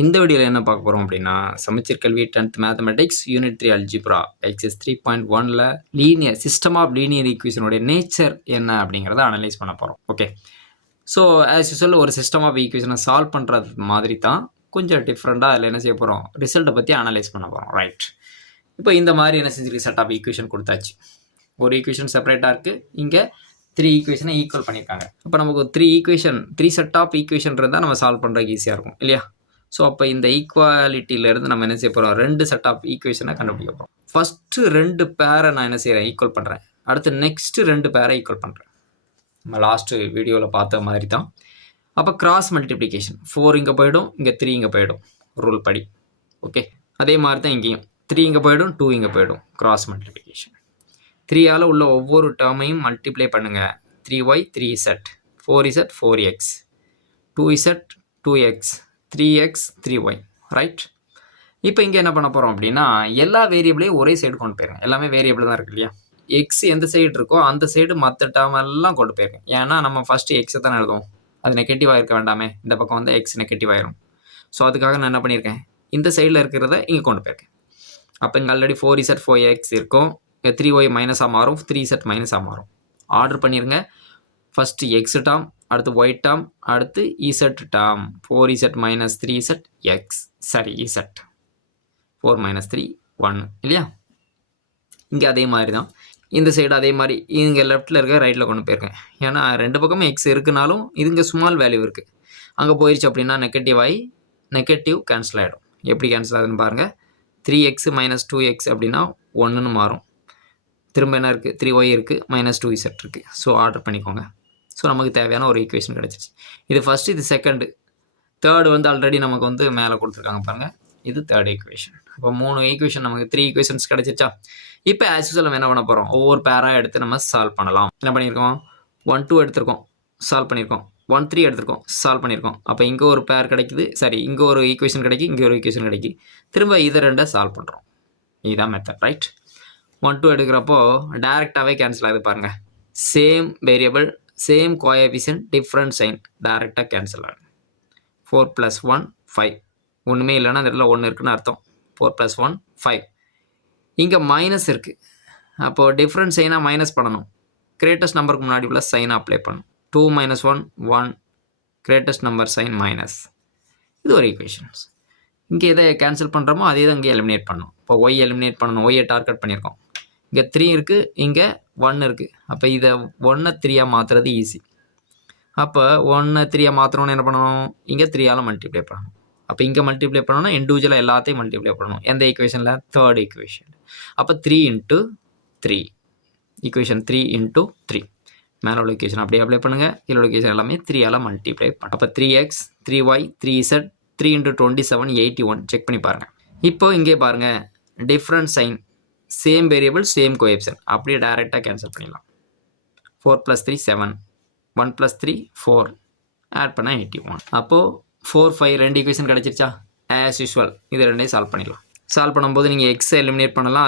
இந்த வீடியோவில் என்ன பார்க்க போகிறோம் அப்படின்னா சமச்சீர் கல்வி 10th mathematics unit-3 Algebra exercise 3.1ல லீனியர் சிஸ்டம் ஆஃப் லீனியர் ஈக்குவேஷனுடைய நேச்சர் என்ன அப்படிங்கிறத அனலைஸ் பண்ண போகிறோம். ஓகே, ஸோ ஆஸ் யூஸ்வல் ஒரு சிஸ்டம் ஆஃப் ஈக்குவேஷனை சால்வ் பண்ணுறது மாதிரி தான் கொஞ்சம் டிஃப்ரெண்ட்டாக அதில் என்ன செய்ய போகிறோம், ரிசல்ட்டை பற்றி அனலைஸ் பண்ண போகிறோம். ரைட், இப்போ இந்த மாதிரி என்ன செஞ்சிருக்கு, செட் ஆஃப் ஈக்குவேஷன் கொடுத்தாச்சு. ஒரு ஈக்குவேஷன் செப்பரேட்டாக இருக்குது, இங்கே 3 ஈக்குவேஷனை ஈக்குவல் பண்ணியிருக்காங்க. இப்போ நமக்கு 3 செட் ஆஃப் ஈக்குவேஷன் இருந்தால் நம்ம சால்வ் பண்ணுறதுக்கு ஈஸியாக இருக்கும் இல்லையா? ஸோ அப்போ இந்த ஈக்குவாலிட்டியிலேருந்து நம்ம என்ன செய்ய போகிறோம், 2 செட் ஆஃப் ஈக்குவேஷனை கண்டுபிடிக்க போகிறோம். ஃபஸ்ட்டு 2 பேரை நான் என்ன செய்கிறேன், ஈக்குவல் பண்ணுறேன். அடுத்து நெக்ஸ்ட்டு 2 பேரை ஈக்குவல் பண்ணுறேன். நம்ம லாஸ்ட்டு வீடியோவில் பார்த்த மாதிரி தான். அப்போ கிராஸ் மல்டிப்ளிகேஷன் 4 இங்கே போயிடும், இங்கே 3 இங்கே போயிடும் ரூல் படி. ஓகே, அதே மாதிரி தான் இங்கேயும் 3 இங்கே போயிடும், 2 இங்கே போயிடும். கிராஸ் மல்டிப்ளிகேஷன் 3ஆல் உள்ள ஒவ்வொரு டேர்மையும் மல்டிப்ளை பண்ணுங்கள். 3y 3z, 4z 4x, 2z 2x, 3x 3y. Right, இப்போ இங்கே என்ன பண்ண போகிறோம் அப்படின்னா எல்லா வேரியபிளையும் ஒரே சைடு கொண்டு போயிருங்க. எல்லாமே வேரியபிள் தான் இருக்கு இல்லையா? எக்ஸ் எந்த சைடு இருக்கோ அந்த சைடு மற்ற டேர்ம் எல்லாம் கொண்டு போயிருங்க. ஏன்னா நம்ம ஃபஸ்ட்டு எக்ஸை தானே எழுதுவோம், அது நெகட்டிவாக இருக்க வேண்டாமே. இந்த பக்கம் வந்து எக்ஸ் நெகட்டிவ் ஆயிரும். ஸோ அதுக்காக நான் என்ன பண்ணியிருக்கேன், இந்த சைடில் இருக்கிறத இங்கே கொண்டு போயிருக்கேன். அப்போ இங்கே ஆல்ரெடி 4z 4x இருக்கும், 3y மைனஸாக மாறும், 3z மைனஸாக மாறும். ஆர்டர் பண்ணிடுங்க. ஃபஸ்ட்டு எக்ஸ் டேர்ம், அடுத்து ஒய் டேர்ம், அடுத்து Z term. 4z minus 3z X, சரி இசட் 4 மைனஸ் 3 1 இல்லையா? இங்கே அதே மாதிரி தான், இந்த சைடு அதே மாதிரி இங்கே லெஃப்ட்டில் இருக்க ரைட்டில் கொண்டு போயிருக்கேன். ஏன்னா 2 பக்கமும் எக்ஸ் இருக்குனாலும் இதுங்க ஸ்மால் வேல்யூ இருக்குது. அங்கே போயிடுச்சு அப்படின்னா நெகட்டிவ் ஆகி நெகட்டிவ் கேன்சல் ஆகிடும். எப்படி கேன்சல் ஆகுதுன்னு பாருங்கள். 3x மைனஸ் 2x அப்படின்னா 1ன்னு மாறும். திரும்ப என்ன இருக்குது, 3y இருக்குது, மைனஸ் 2z இருக்குது. ஸோ ஆர்டர் பண்ணிக்கோங்க. ஸோ நமக்கு தேவையான ஒரு ஈக்குவேஷன் கிடச்சிச்சு. இது ஃபஸ்ட்டு, இது செகண்டு. தேர்டு வந்து ஆல்ரெடி நமக்கு வந்து மேலே கொடுத்துருக்காங்க பாருங்கள். இது தேர்ட் ஈக்குவேஷன். இப்போ 3 ஈக்குவேஷன், நமக்கு 3 ஈக்குவேஷன்ஸ் கிடச்சிருச்சா? இப்போ ஆஸ் யூசுவல் நம்ம என்ன பண்ண போகிறோம், ஒவ்வொரு பேராக எடுத்து நம்ம சால்வ் பண்ணலாம். என்ன பண்ணியிருக்கோம், 1 2 எடுத்திருக்கோம், சால்வ் பண்ணியிருக்கோம். 1 3 எடுத்திருக்கோம், சால்வ் பண்ணியிருக்கோம். அப்போ இங்கே ஒரு பேர் கிடைக்குது, சரி இங்கே ஒரு ஈக்குவேஷன் கிடைக்கும், இங்கே ஒரு ஈக்குவேஷன் கிடைக்கும். திரும்ப இதை 2 சால்வ் பண்ணுறோம். இதுதான் மெத்தட். ரைட், 1 2 எடுக்கிறப்போ டேரெக்டாகவே கேன்சல் ஆகுது பாருங்கள். Same variable, same coefficient, different sign, டேரெக்டாக கேன்சல் ஆகும். 4 + 1 5. ஒன்றுமே இல்லைன்னா இந்த இடத்துல 1 இருக்குன்னு அர்த்தம். 4 + 1 5. இங்கே மைனஸ் இருக்குது, அப்போது டிஃப்ரெண்ட் சைனாக மைனஸ் பண்ணணும். கிரேட்டஸ்ட் நம்பருக்கு முன்னாடி உள்ள சைனை அப்ளை பண்ணணும். 2 - 1 1, கிரேட்டஸ்ட் நம்பர் சைன் மைனஸ். இது ஒரு ஈக்குவேஷன்ஸ். இங்கே எதை கேன்சல் பண்ணுறோமோ அதே தான் இங்கே எலிமினேட் பண்ணணும். இப்போ ஒய் எலிமினேட் பண்ணணும். ஒய்யை டார்கெட் பண்ணியிருக்கோம். இங்கே 3 இருக்குது, இங்கே 1 இருக்குது. அப்போ இதை 1 3 மாற்றுறது ஈஸி. அப்போ 1 3 மாற்றணும்னு என்ன பண்ணணும், இங்கே 3ஆல் மல்டிப்ளை பண்ணணும். அப்போ இங்கே மல்டிப்ளை பண்ணணும்னா இண்டிவிஜுவலாக எல்லாத்தையும் மல்டிப்ளை பண்ணணும். எந்த ஈக்குவேஷனில், தேர்ட் ஈக்குவேஷன். அப்போ 3 × 3, ஈக்குவேஷன் 3 × 3. மேலே உள்ள ஈக்குவேஷன் அப்படியே அப்ளை பண்ணுங்கள். கீழே உள்ள ஈக்குவேஷன் எல்லாமே 3ஆல் மல்டிப்ளை பண்ணணும். அப்போ 3x 3y 3z 3 × 27 81. செக் பண்ணி பாருங்கள். இப்போ இங்கே பாருங்கள், different sign, same variable, same coefficient. அப்படியே டேரெக்டாக கேன்சல் பண்ணிடலாம். 4 + 3 7, 1 + 3 4, ஆட் பண்ணால் 81. அப்போது 4 5 2 ஈக்குவேஷன் கிடச்சிருச்சா? ஆஸ் யூஸ்வல் இது 2ஐயும் சால்வ் பண்ணிடலாம். சால்வ் பண்ணும்போது நீங்கள் எக்ஸை எலிமினேட் பண்ணலாம்,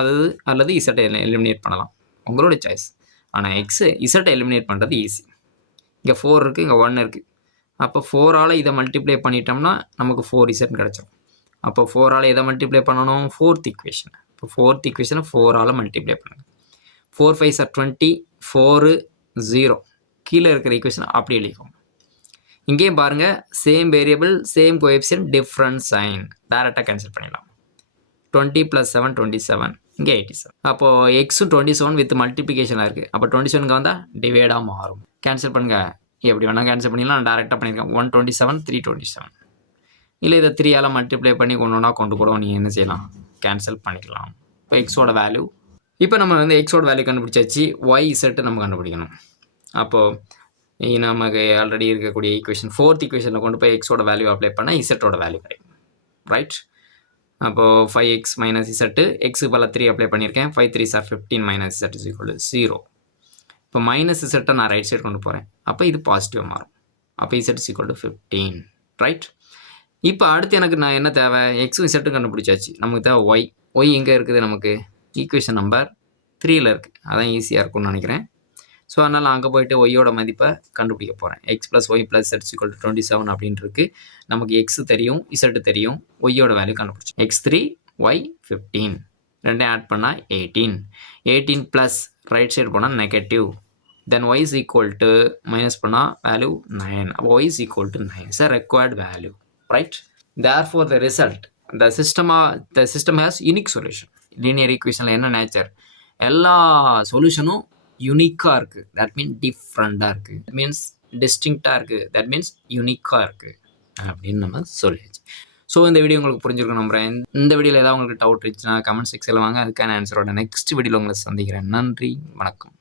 அல்லது இசட்டை எலிமினேட் பண்ணலாம், உங்களோட சாய்ஸ். ஆனால் இசட்டை எலிமினேட் பண்ணுறது ஈஸி. இங்கே 4 இருக்குது, இங்கே 1 இருக்குது. அப்போ 4ஆல் இதை மல்டிப்ளை பண்ணிட்டோம்னா நமக்கு 4z கிடச்சிடும். அப்போ 4ஆல் எதை மல்டிப்ளை பண்ணணும், 4th ஈக்குவேஷன். இப்போ 4th ஈக்குவேஷனை 4ஆல் மல்டிப்ளை பண்ணுங்கள். 4 5 are 20, 4 0. கீழே இருக்கிற ஈக்குவேஷன் அப்படி எழுதிக்கோங்க. இங்கேயும் பாருங்கள், same variable, same coefficient, different sign, டேரெக்டாக கேன்சல் பண்ணிடலாம். 20 + 7 27, இங்கே 87. அப்போது எக்ஸும் 27 வித் மல்டிப்ளிகேஷனாக இருக்குது. அப்போ 27 வந்தால் டிவைடாக மாறும். கேன்சல் பண்ணுங்கள், எப்படி வேணால் கேன்சல் பண்ணிடலாம். நான் டேரெக்டாக பண்ணியிருக்கேன். 127 327. இல்லை இதை 3ஆல் மல்டிப்ளை பண்ணி ஒன்றா கொண்டு கூட நீங்கள் என்ன செய்யலாம், கேன்சல் பண்ணிக்கலாம். இப்போ எக்ஸோட வேல்யூ, இப்போ நம்ம வந்து எக்ஸோட வேல்யூ கண்டுபிடிச்சாச்சு. ஒய் இசட்டு நம்ம கண்டுபிடிக்கணும். அப்போது நமக்கு ஆல்ரெடி இருக்கக்கூடிய ஈக்குவேஷன் 4th ஈக்குவேஷனில் கொண்டு போய் எக்ஸோட வேல்யூ அப்ளை பண்ணால் இசட்டோட வேல்யூ கிடைக்கும். ரைட், அப்போது 5x மைனஸ் இசட்டு, எக்ஸுக்கு பல 3 அப்ளை பண்ணியிருக்கேன். 5 3s are 15 minus Z is equal to 0. இப்போ மைனஸ் இசட்டை நான் ரைட் சைடு கொண்டு போகிறேன். அப்போ இது பாசிட்டிவாக மாறும். அப்போ Z is equal to 15. Right, இப்போ அடுத்து எனக்கு நான் என்ன தேவை, எக்ஸும் இசட்டும் கண்டுபிடிச்சாச்சு. நமக்கு தேவை ஒய். ஒய் எங்கே இருக்குது, நமக்கு ஈக்குவேஷன் நம்பர் 3ல் இருக்குது. அதான் ஈஸியாக இருக்கும்னு நினைக்கிறேன். ஸோ அதனால் நான் அங்கே போய்ட்டு ஒய்யோட மதிப்பை கண்டுபிடிக்க போகிறேன். X plus y plus z = 27 அப்படின்னு இருக்கு. நமக்கு எக்ஸ் தெரியும், இசட் தெரியும், ஒய்யோட வேல்யூ கண்டுபிடிச்சோம். x3 y 15 ரெண்டையும் ஆட் பண்ணால் 18. 18 ப்ளஸ் ரைட் சைடு போனால் negative. Then y is equal to minus பண்ணால் வேல்யூ 9. அப்போ y is equal to 9 is a required value, right? Therefore the result, the system has unique solution. linear equationல என்ன nature, எல்லா சொல்யூஷனும் யூனிக்காக இருக்குது. That mean டிஃப்ரெண்ட்டாக இருக்குது. That means டிஸ்டிங்க்டாக இருக்குது. That means யூனிக்காக இருக்குது அப்படின்னு நம்ம சொல்லியாச்சு. ஸோ இந்த வீடியோ உங்களுக்கு புரிஞ்சிருக்கும் நம்புறேன். இந்த வீடியோவில் ஏதாவது உங்களுக்கு டவுட் இருந்துச்சுன்னா கமெண்ட் செக்ஷனில் வாங்க. அதுக்கான ஆன்சரோட நெக்ஸ்ட் வீடியோவில் உங்களை சந்திக்கிறேன். நன்றி, வணக்கம்.